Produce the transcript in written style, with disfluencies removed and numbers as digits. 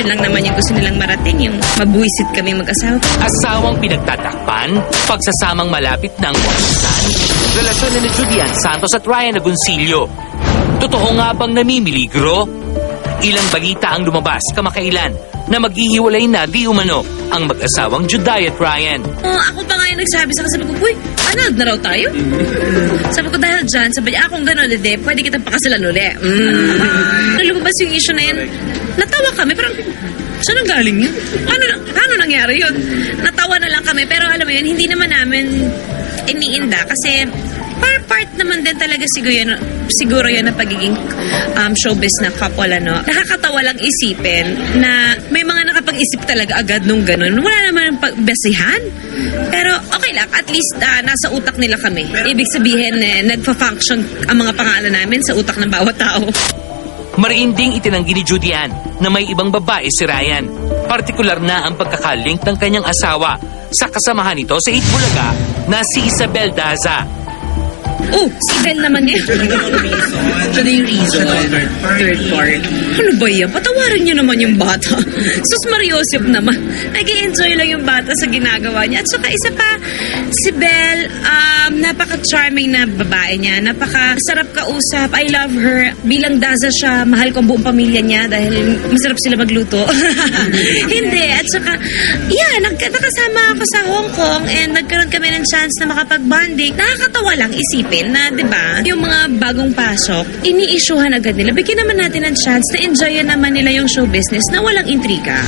yun lang naman yung gusto nilang marating, yung mabuwisit kami mag-asawa. Asawang pinagtatakpan, pagsasamang malapit ng wakisan, relasyon ni Julian Santos at Ryan Agoncillo. Totoo nga bang namimiligro? Ilang balita ang lumabas kamakailan na maghihiwalay na di umano ang mag-asawang Juday at Ryan. Ako pa nga yung nagsabi sa sabi ko, uy, anad na raw tayo? Sabi ko, dahil dyan, sabi niya, kung gano'n, pwede kitang pakasalan uli. Nung lumabas yung issue na yun, natawa kami, parang, saan ang galing yun? Ano nangyari yun? Natawa na lang kami, pero alam mo yun, hindi naman namin iniinda kasi part naman din talaga siguro yan na pagiging showbiz na couple, ano. Nakakatawa lang isipin na may mga nakapag-isip talaga agad nung ganun. Wala naman pagbasihan. Pero okay lang, at least nasa utak nila kami. Ibig sabihin, nagpa-function ang mga pangalan namin sa utak ng bawat tao. Mariinding itinanggi ni Judian na may ibang babae si Ryan. Partikular na ang pagkakalink ng kanyang asawa sa kasamahan nito sa Itbulaga na si Isabel Daza. Si Bel naman eh. Siya na yung reason. Third part. Ano ba yan? Patawarin niyo naman yung bata. Sus Mariosep naman. Nag-i-enjoy lang yung bata sa ginagawa niya. At saka isa pa, si Bel, napaka-charming na babae niya. Napaka-sarap kausap. I love her. Bilang Daza siya, mahal ko ang buong pamilya niya dahil masarap sila magluto. Hindi. At saka, nakasama ako sa Hong Kong and nagkaroon kami ng chance na makapag-bonding. Nakakatawa lang isipin na, di ba, yung mga bagong pasok, ini-issuehan agad nila. Bigyan naman natin ng chance na enjoyin naman nila yung show business na walang intriga.